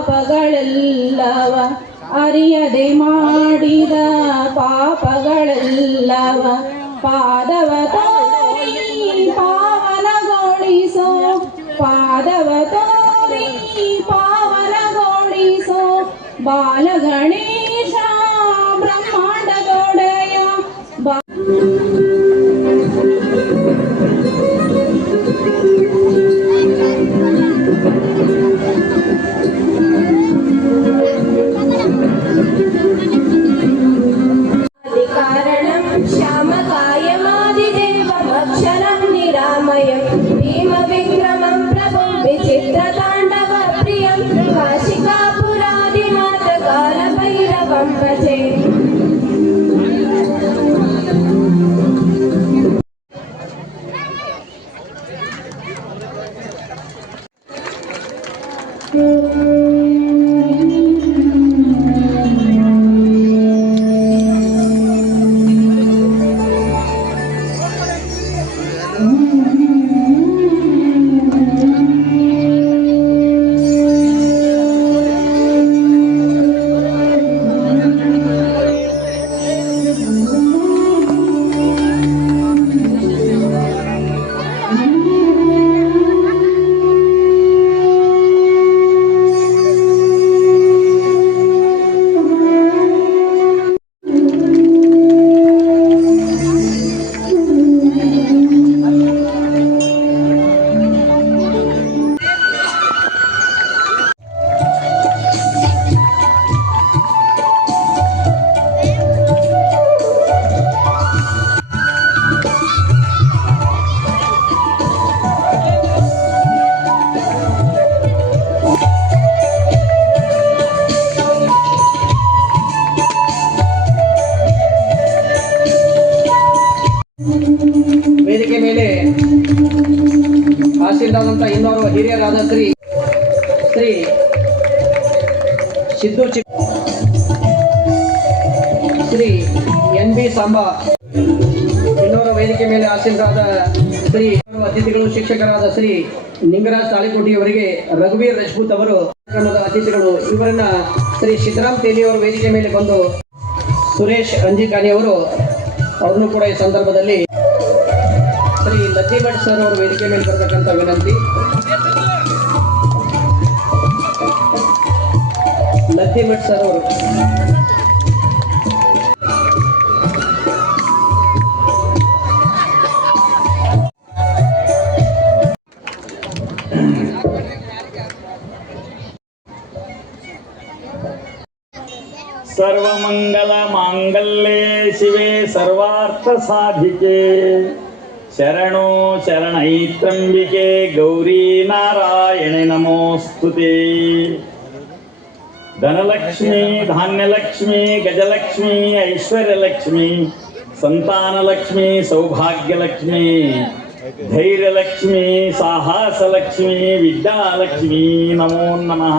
ಪಾಪಗಳೆಲ್ಲವ ಅರಿಯದೆ ಮಾಡಿದ ಪಾಪಗಳೆಲ್ಲವ ಪಾದವ ತೋರಿ ಪಾವನಗೊಳಿಸೋ ಪಾದವ ತೋರಿ ಪಾವನಗೊಳಿಸೋ ಬಾಲಗಣೇಶ ಬ್ರಹ್ಮಾಂಡದೊಡೆಯ ವೇದಿಕೆ ಮೇಲೆ ಆಶೀರ್ವಾದಂತ ಇನ್ನೋರ್ವ ಹಿರಿಯರಾದ ಶ್ರೀ ಸಿದ್ದು ಶ್ರೀ NB ಸಾಂಬಾ, ಇನ್ನೋರ್ವ ವೇದಿಕೆ ಮೇಲೆ ಆಶೀರ್ವಾದ ಶ್ರೀ ಅತಿಥಿಗಳು ಶಿಕ್ಷಕರಾದ ಶ್ರೀ ನಿಂಗರಾಜ್ ತಾಳಿಕೋಟಿಯವರಿಗೆ ರಘುವೀರ್ ರಜಪೂತ್ ಅವರು ಕಾರ್ಯಕ್ರಮದ ಅತಿಥಿಗಳು. ಇವರನ್ನ ಶ್ರೀ ಸಿದ್ದರಾಮ್ ತೇಲಿ ಅವರು ವೇದಿಕೆ ಮೇಲೆ ಬಂದು ಸುರೇಶ್ ಅಂಜಿಕಾನಿ ಅವರು ಅವ್ರನ್ನು ಕೂಡ ಈ ಸಂದರ್ಭದಲ್ಲಿ ಶ್ರೀ ಲದ್ದಿ ಭಟ್ ಸರ್ ಅವರು ವೇದಿಕೆ ಮೇಲೆ ಬರಬೇಕಂತ ವಿನಂತಿ. ಲದ್ದಿ ಭಟ್ ಸರ್ ಅವರು ಸರ್ವಮಂಗಲ ಮಾಂಗಲ್ಯೆ ಶಿವೆ ಸರ್ವಾರ್ಥ ಸಾಧಿಕೆ ಶರಣೋ ಶರಣೈತ್ರಂಬಿಕೆ ಗೌರಿ ನಾರಾಯಣೆ ನಮೋಸ್ತುತೆ. ಧನಲಕ್ಷ್ಮಿ ಧಾನ್ಯಲಕ್ಷ್ಮಿ ಗಜಲಕ್ಷ್ಮಿ ಐಶ್ವರ್ಯಲಕ್ಷ್ಮಿ ಸಂತಾನಲಕ್ಷ್ಮಿ ಸೌಭಾಗ್ಯಲಕ್ಷ್ಮಿ ಧೈರ್ಯಲಕ್ಷ್ಮಿ ಸಾಹಸಲಕ್ಷ್ಮಿ ವಿದ್ಯಾಲಕ್ಷ್ಮಿ ನಮೋ ನಮಃ.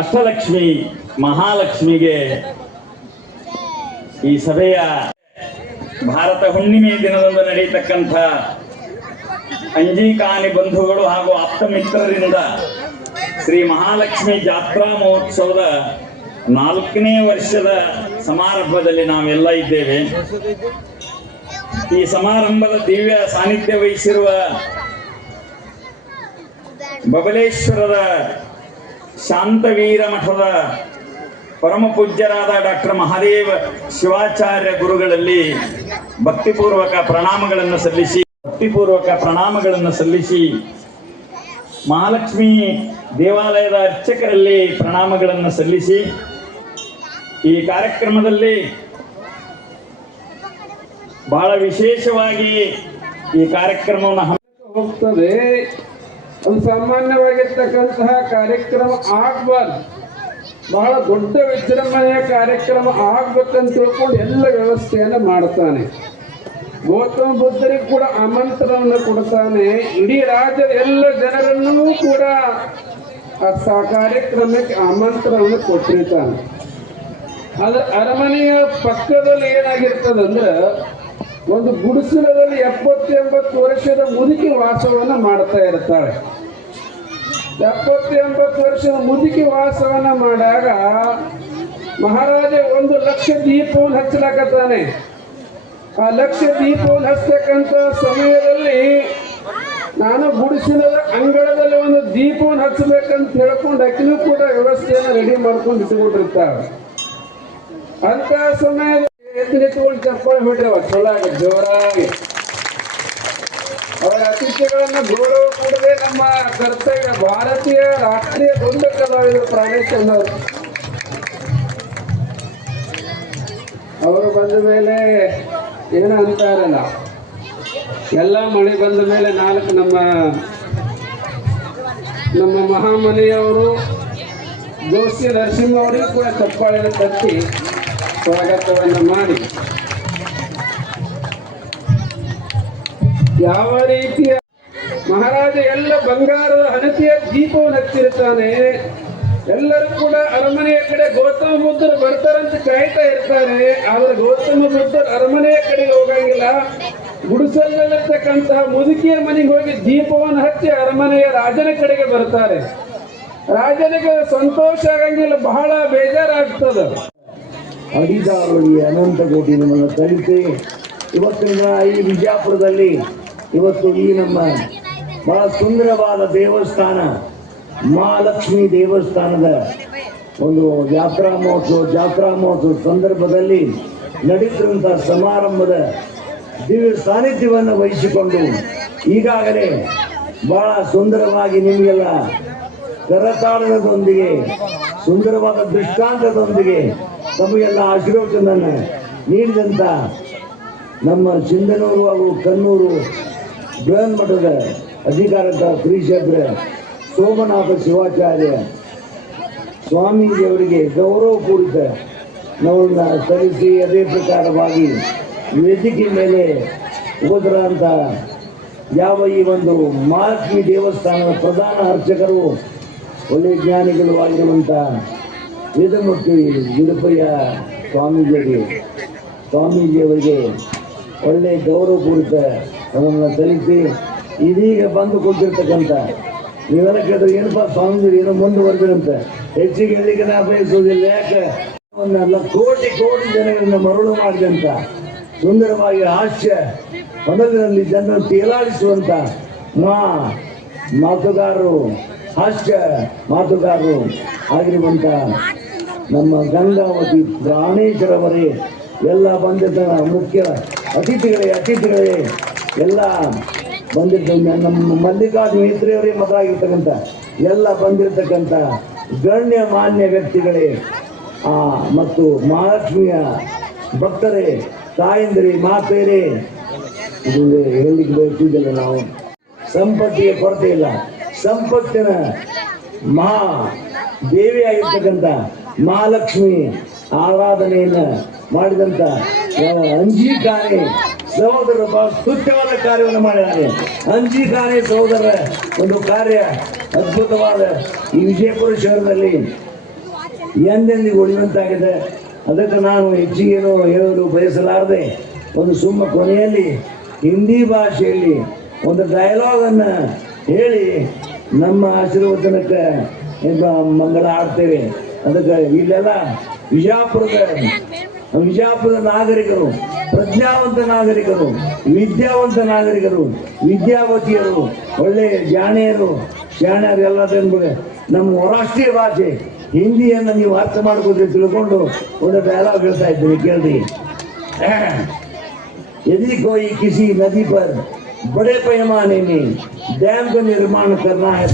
ಅಷ್ಟಲಕ್ಷ್ಮಿ ಮಹಾಲಕ್ಷ್ಮಿಗೆ ಈ ಸಭೆಯ ಭಾರತ ಹುಣ್ಣಿಮೆ ದಿನದಂದು ನಡೆಯತಕ್ಕಂಥ ಅಂಜಿಕಾನಿ ಬಂಧುಗಳು ಹಾಗೂ ಆಪ್ತ ಮಿತ್ರರಿಂದ ಶ್ರೀ ಮಹಾಲಕ್ಷ್ಮಿ ಜಾತ್ರಾ ಮಹೋತ್ಸವದ 4ನೇ ವರ್ಷದ ಸಮಾರಂಭದಲ್ಲಿ ನಾವೆಲ್ಲ ಇದ್ದೇವೆ. ಈ ಸಮಾರಂಭದ ದಿವ್ಯ ಸಾನ್ನಿಧ್ಯ ವಹಿಸಿರುವ ಬಬಲೇಶ್ವರದ ಶಾಂತವೀರ ಮಠದ ಪರಮ ಪೂಜ್ಯರಾದ ಡಾಕ್ಟರ್ ಮಹಾದೇವ ಶಿವಾಚಾರ್ಯ ಗುರುಗಳಲ್ಲಿ ಭಕ್ತಿಪೂರ್ವಕ ಪ್ರಣಾಮಗಳನ್ನು ಸಲ್ಲಿಸಿ ಮಹಾಲಕ್ಷ್ಮಿ ದೇವಾಲಯದ ಅರ್ಚಕರಲ್ಲಿ ಪ್ರಣಾಮಗಳನ್ನು ಸಲ್ಲಿಸಿ ಈ ಕಾರ್ಯಕ್ರಮದಲ್ಲಿ ಬಹಳ ವಿಶೇಷವಾಗಿ ಈ ಕಾರ್ಯಕ್ರಮವನ್ನು ಹೋಗ್ತದೆ. ಅದು ಸಾಮಾನ್ಯವಾಗಿರ್ತಕ್ಕಂತಹ ಕಾರ್ಯಕ್ರಮ ಆಗಬಾರ್ದು, ಬಹಳ ದೊಡ್ಡ ವಿಜೃಂಭಣೆಯ ಕಾರ್ಯಕ್ರಮ ಆಗ್ಬೇಕಂತ ತಿಳ್ಕೊಂಡು ಎಲ್ಲ ವ್ಯವಸ್ಥೆಯನ್ನು ಮಾಡ್ತಾನೆ. ಗೌತಮ ಬುದ್ಧರಿಗೆ ಕೂಡ ಆಮಂತ್ರಣವನ್ನು ಕೊಡ್ತಾನೆ. ಇಡೀ ರಾಜ್ಯದ ಎಲ್ಲ ಜನರನ್ನೂ ಕೂಡ ಆ ಕಾರ್ಯಕ್ರಮಕ್ಕೆ ಆಮಂತ್ರಣವನ್ನು ಕೊಟ್ಟಿರ್ತಾನೆ. ಅದ್ರ ಅರಮನೆಯ ಪಕ್ಕದಲ್ಲಿ ಏನಾಗಿರ್ತದಂದ್ರೆ ಒಂದು ಗುಡಿಸಲದಲ್ಲಿ 70-80 ವರ್ಷದ ಮುದುಕಿ ವಾಸವನ್ನ ಮಾಡ್ತಾ ಇರ್ತಾಳೆ. 70-80 ವರ್ಷದ ಮುದುಕಿ ವಾಸವನ್ನ ಮಾಡಾಗ ಮಹಾರಾಜ 1,00,000 ದೀಪವನ್ನು ಹಚ್ಚಲಾಕತ್ತಾನೆ. ಆ 1,00,000 ದೀಪವನ್ನು ಹಚ್ಚತಕ್ಕಂಥ ಸಮಯದಲ್ಲಿ ನಾನು ಗುಡಿಸಿಲದ ಅಂಗಳದಲ್ಲಿ ಒಂದು ದೀಪವನ್ನು ಹಚ್ಚಬೇಕಂತ ಹೇಳ್ಕೊಂಡು ಅಕ್ಕಿನೂ ಕೂಡ ವ್ಯವಸ್ಥೆಯನ್ನು ರೆಡಿ ಮಾಡ್ಕೊಂಡು ಇಟ್ಕೊಂಡಿರ್ತಾಳೆ. ಅಂತ ಸಮಯದಲ್ಲಿ ಎತ್ತಿಕೊಂಡು ಚಪ್ಪಾಳೆ ಹೊಡ್ರಿ ಅವ ಚೊಲಾಗ ಜೋರಾಗಿ ಅವರ ಅತಿಥಿಗಳನ್ನ ಗೌರವ ಕೊಡದೆ ನಮ್ಮ ಕರ್ತವ್ಯ. ಭಾರತೀಯ ರಾಷ್ಟ್ರೀಯ ದೊಡ್ಡ ಕಲಾವಿದರು ಪ್ರಾಣೇಶನವರು ಅವರು ಬಂದ ಮೇಲೆ ಏನ ಅಂತಾರಲ್ಲ, ಎಲ್ಲ ಮಳೆ ಬಂದ ಮೇಲೆ 4 ನಮ್ಮ ಮಹಾಮನೆಯವರು ಜೋಶಿ ನರಸಿಂಹ ಅವರಿಗೂ ಕೂಡ ಚಪ್ಪಾಳೆಯನ್ನು ತಟ್ಟಿ ಸ್ವಾಗತವನ್ನು ಮಾಡಿ ಯಾವ ರೀತಿಯ ಮಹಾರಾಜ ಎಲ್ಲ ಬಂಗಾರದ ಹಣತೆಯ ದೀಪವನ್ನು ಹಚ್ಚಿರ್ತಾನೆ. ಎಲ್ಲರೂ ಕೂಡ ಅರಮನೆಯ ಕಡೆ ಗೌತಮ ಬುದ್ಧರು ಬರ್ತಾರಂತ ಕಾಯ್ತಾ ಇರ್ತಾರೆ. ಆದ್ರೆ ಗೌತಮ ಬುದ್ಧರು ಅರಮನೆಯ ಕಡೆಗೆ ಹೋಗಂಗಿಲ್ಲ. ಗುಡಿಸಲಲ್ಲಿರ್ತಕ್ಕಂತಹ ಮುದುಕಿಯ ಮನೆಗೆ ಹೋಗಿ ದೀಪವನ್ನು ಹಚ್ಚಿ ಅರಮನೆಯ ರಾಜನ ಕಡೆಗೆ ಬರ್ತಾರೆ. ರಾಜನಿಗೆ ಸಂತೋಷ ಆಗಂಗಿಲ್ಲ, ಬಹಳ ಬೇಜಾರಾಗ್ತದ. ಅಡಿದಾವಳಿ ಅನಂತ ಕೋಟಿ ನಮ್ಮನ್ನು ಕಲಿತು ಇವತ್ತಿನ ಈ ವಿಜಯಪುರದಲ್ಲಿ ಇವತ್ತು ಈ ನಮ್ಮ ಬಹಳ ಸುಂದರವಾದ ದೇವಸ್ಥಾನ ಮಹಾಲಕ್ಷ್ಮಿ ದೇವಸ್ಥಾನದ ಒಂದು ಜಾತ್ರಾ ಮಹೋತ್ಸವ ಸಂದರ್ಭದಲ್ಲಿ ನಡೆಯುತ್ತಿರುವಂತಹ ಸಮಾರಂಭದ ದಿವ್ಯ ಸಾನ್ನಿಧ್ಯವನ್ನು ವಹಿಸಿಕೊಂಡು ಈಗಾಗಲೇ ಬಹಳ ಸುಂದರವಾಗಿ ನಿಮಗೆಲ್ಲ ಕರತಾಡನದೊಂದಿಗೆ ಸುಂದರವಾದ ದೃಷ್ಟಾಂತದೊಂದಿಗೆ ತಮಗೆಲ್ಲ ಆಶೀರ್ವಚನವನ್ನು ನೀಡಿದಂಥ ನಮ್ಮ ಸಿಂಧನೂರು ಹಾಗೂ ಕನ್ನೂರು ಬೃಹನ್ ಮಠದ ಅಧಿಕಾರದ ಶ್ರೀಕ್ಷೇತ್ರ ಸೋಮನಾಥ ಶಿವಾಚಾರ್ಯ ಸ್ವಾಮೀಜಿಯವರಿಗೆ ಗೌರವಪೂರಿತ ನಾವನ್ನ ಸಲ್ಲಿಸಿ ಅದೇ ಪ್ರಕಾರವಾಗಿ ವೇದಿಕೆ ಮೇಲೆ ಹೋದರಂತ ಯಾವ ಈ ಒಂದು ಮಹಾಲಕ್ಷ್ಮಿ ದೇವಸ್ಥಾನದ ಪ್ರಧಾನ ಅರ್ಚಕರು ಒಳ್ಳೆಯ ಜ್ಞಾನಿಗಳು ಆಗಿರುವಂಥ ವೇದಮೂರ್ತಿ ವಿರುಪಯ್ಯ ಸ್ವಾಮೀಜಿಯವರಿಗೆ ಒಳ್ಳೆಯ ಗೌರವಪೂರಿತ ಅದನ್ನು ಸಲ್ಲಿಸಿ ಇದೀಗ ಬಂದು ಕೊಟ್ಟಿರ್ತಕ್ಕಂಥ ನೀವೆಲ್ಲ ಕೇಳಿದ್ರೆ ಏನಪ್ಪ ಸ್ವಾಮೀಜಿ ಏನೋ ಮುಂದುವರೆದಿರಂತ ಹೆಚ್ಚಿಗೆ ಹೇಳಿಕೆ ನಾ ಬಯಸುವುದಿಲ್ಲ. ಯಾಕೆ ಒಂದಲ್ಲ ಕೋಟಿ ಜನರನ್ನು ಮರಳು ಮಾಡಿದಂಥ ಸುಂದರವಾಗಿ ಹಾಸ್ಯ ಪದಗಳಲ್ಲಿ ಜನರನ್ನು ತೇಲಾಡಿಸುವಂಥ ಮಾತುಗಾರರು ಹಾಸ್ಯ ಮಾತುಗಾರರು ಆಗಿರುವಂಥ ನಮ್ಮ ಗಂಗಾವತಿ ಪ್ರಾಣೇಶ್ವರವರೇ ಎಲ್ಲ ಬಂದಿದ್ದ ಮುಖ್ಯ ಅತಿಥಿಗಳೇ ಎಲ್ಲ ಬಂದಿದ್ದ ನಮ್ಮ ಮಲ್ಲಿಕಾರ್ಜುನ ಮೇತ್ರಿಯವರೇ ಮತ ಆಗಿರ್ತಕ್ಕಂಥ ಎಲ್ಲ ಬಂದಿರತಕ್ಕಂಥ ಗಣ್ಯ ಮಾನ್ಯ ವ್ಯಕ್ತಿಗಳೇ ಮತ್ತು ಮಹಾಲಕ್ಷ್ಮಿಯ ಭಕ್ತರೇ, ತಾಯಂದಿರೇ, ಮಾತೆಯರೇ, ಇದು ಹೇಳಲಿಕ್ಕೆ ಬಯಸಿದ್ದಲ್ಲ. ನಾವು ಸಂಪತ್ತಿಗೆ ಕೊರತೆ ಇಲ್ಲ, ಸಂಪತ್ತಿನ ಮಹಾ ದೇವಿಯಾಗಿರ್ತಕ್ಕಂಥ ಮಹಾಲಕ್ಷ್ಮಿ ಆರಾಧನೆಯನ್ನು ಮಾಡಿದಂಥ ಅಂಜಿಕಾನೆ ಸಹೋದರರು ಬಹಳ ಸ್ತುತ್ಯವಾದ ಕಾರ್ಯವನ್ನು ಮಾಡಿದ್ದಾರೆ. ಅಂಜಿಕಾನೆ ಸಹೋದರರ ಒಂದು ಕಾರ್ಯ ಅದ್ಭುತವಾದ ಈ ವಿಜಯಪುರ ಶಹರದಲ್ಲಿ ಎಂದೆಂದಿಗೂ ಉಳಿಯುವಂತಾಗಿದೆ. ಅದಕ್ಕೆ ನಾನು ಹೆಚ್ಚಿಗೇನು ಹೇಳಲು ಬಯಸಲಾರದೆ ಒಂದು ಸುಮ್ಮ ಕೊನೆಯಲ್ಲಿ ಹಿಂದಿ ಭಾಷೆಯಲ್ಲಿ ಒಂದು ಡೈಲಾಗನ್ನು ಹೇಳಿ ನಮ್ಮ ಆಶೀರ್ವಚನಕ್ಕೆ ಮಂಗಳ ಆಡ್ತೇವೆ. ಅದಕ್ಕೆ ಇಲ್ಲೆಲ್ಲ ವಿಜಯಪುರದ ನಾಗರಿಕರು, ಪ್ರಜ್ಞಾವಂತ ನಾಗರಿಕರು, ವಿದ್ಯಾವಂತ ನಾಗರಿಕರು, ವಿದ್ಯಾವತಿಯರು, ಒಳ್ಳೆಯ ಜಾಣೆಯರು, ಶಾಣೆಯರು ಎಲ್ಲ ತಂದ್ಬಿಡ ನಮ್ಮ ರಾಷ್ಟ್ರೀಯ ಭಾಷೆ ಹಿಂದಿಯನ್ನು ನೀವು ಅರ್ಥ ಮಾಡ್ಕೋದ್ರೆ ತಿಳ್ಕೊಂಡು ಒಂದು ಡೈಲಾಗ್ ಹೇಳ್ತಾ ಇದ್ದೀನಿ, ಕೇಳ್ರಿ. यदि कोई किसी नदी पर बड़े पैमाने में डैम का निर्माण करना है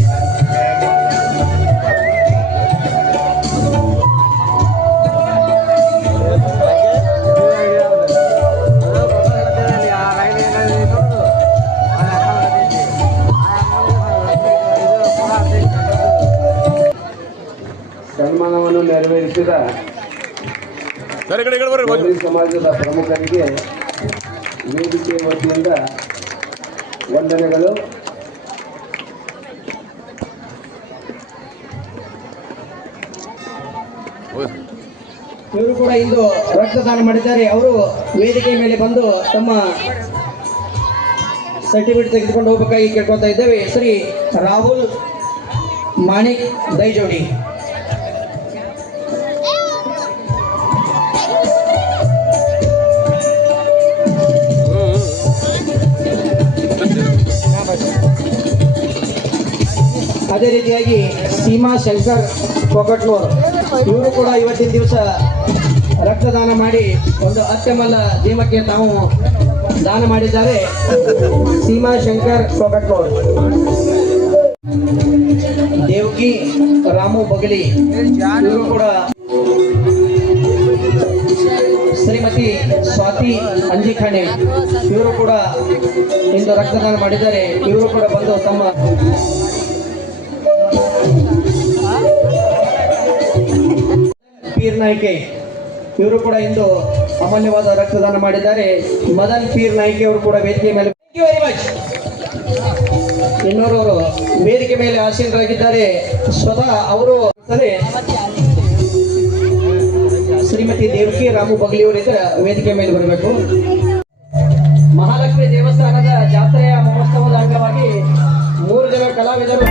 ಸನ್ಮಾನವನ್ನು ನೆರವೇರಿಸಿದ ಸಮಾಜದ ಪ್ರಮುಖರಿಗೆ ವೇದಿಕೆ ವತಿಯಿಂದ ವಂದನೆಗಳು. ಇವರು ಕೂಡ ಇಂದು ರಕ್ತದಾನ ಮಾಡಿದ್ದಾರೆ. ಅವರು ವೇದಿಕೆ ಮೇಲೆ ಬಂದು ತಮ್ಮ ಸರ್ಟಿಫಿಕೇಟ್ ತೆಗೆದುಕೊಂಡು ಹೋಗಬೇಕಾಗಿ ಕೇಳ್ಕೊತಾ ಇದ್ದೇವೆ. ಶ್ರೀ ರಾಹುಲ್ ಮಾಣಿಕ್ ದೈಜೋಡಿ. ಅದೇ ರೀತಿಯಾಗಿ ಸೀಮಾ ಶಂಕರ್ ಕೊಕಟ್ನೂರ್, ಇವರು ಕೂಡ ಇವತ್ತಿನ ದಿವಸ ರಕ್ತದಾನ ಮಾಡಿ ಒಂದು ಅತ್ಯಮೂಲ್ಯ ಜೀವಕ್ಕೆ ತಾವು ದಾನ ಮಾಡಿದ್ದಾರೆ. ಸೀಮಾ ಶಂಕರ್ ಕೊಕಟ್ನೂರ್. ದೇವಕಿ ರಾಮು ಬಗಲಿ, ಇವರು ಕೂಡ. ಶ್ರೀಮತಿ ಸ್ವಾತಿ ಅಂಜಿಖಾನೆ, ಇವರು ಕೂಡ ಇಂದು ರಕ್ತದಾನ ಮಾಡಿದ್ದಾರೆ. ಇವರು ಕೂಡ ಬಂದು ತಮ್ಮ ಪೀರ್ ನಾಯ್ಕೆ, ಇವರು ಕೂಡ ಇಂದು ಅಮೂಲ್ಯವಾದ ರಕ್ತದಾನ ಮಾಡಿದ್ದಾರೆ. ಮದನ್ ಪೀರ್ ನಾಯ್ಕೆ ಅವರು ಕೂಡ ವೇದಿಕೆ ಮೇಲೆ. Very much. ಇನ್ನೋರವರು ವೇದಿಕೆ ಮೇಲೆ ಆಸೀನರಾಗಿದ್ದಾರೆ. ಸ್ವತಃ ಅವರು ಶ್ರೀಮತಿ ದೇವಕಿ ರಾಮು ಬಗ್ಲಿ ಅವರಿದ್ದರೆ ವೇದಿಕೆ ಮೇಲೆ ಬರಬೇಕು. ಮಹಾಲಕ್ಷ್ಮಿ ದೇವಸ್ಥಾನದ ಜಾತ್ರೆಯ ಮಹೋತ್ಸವದ ಅಂಗವಾಗಿ 3 ಜನ ಕಲಾವಿದರು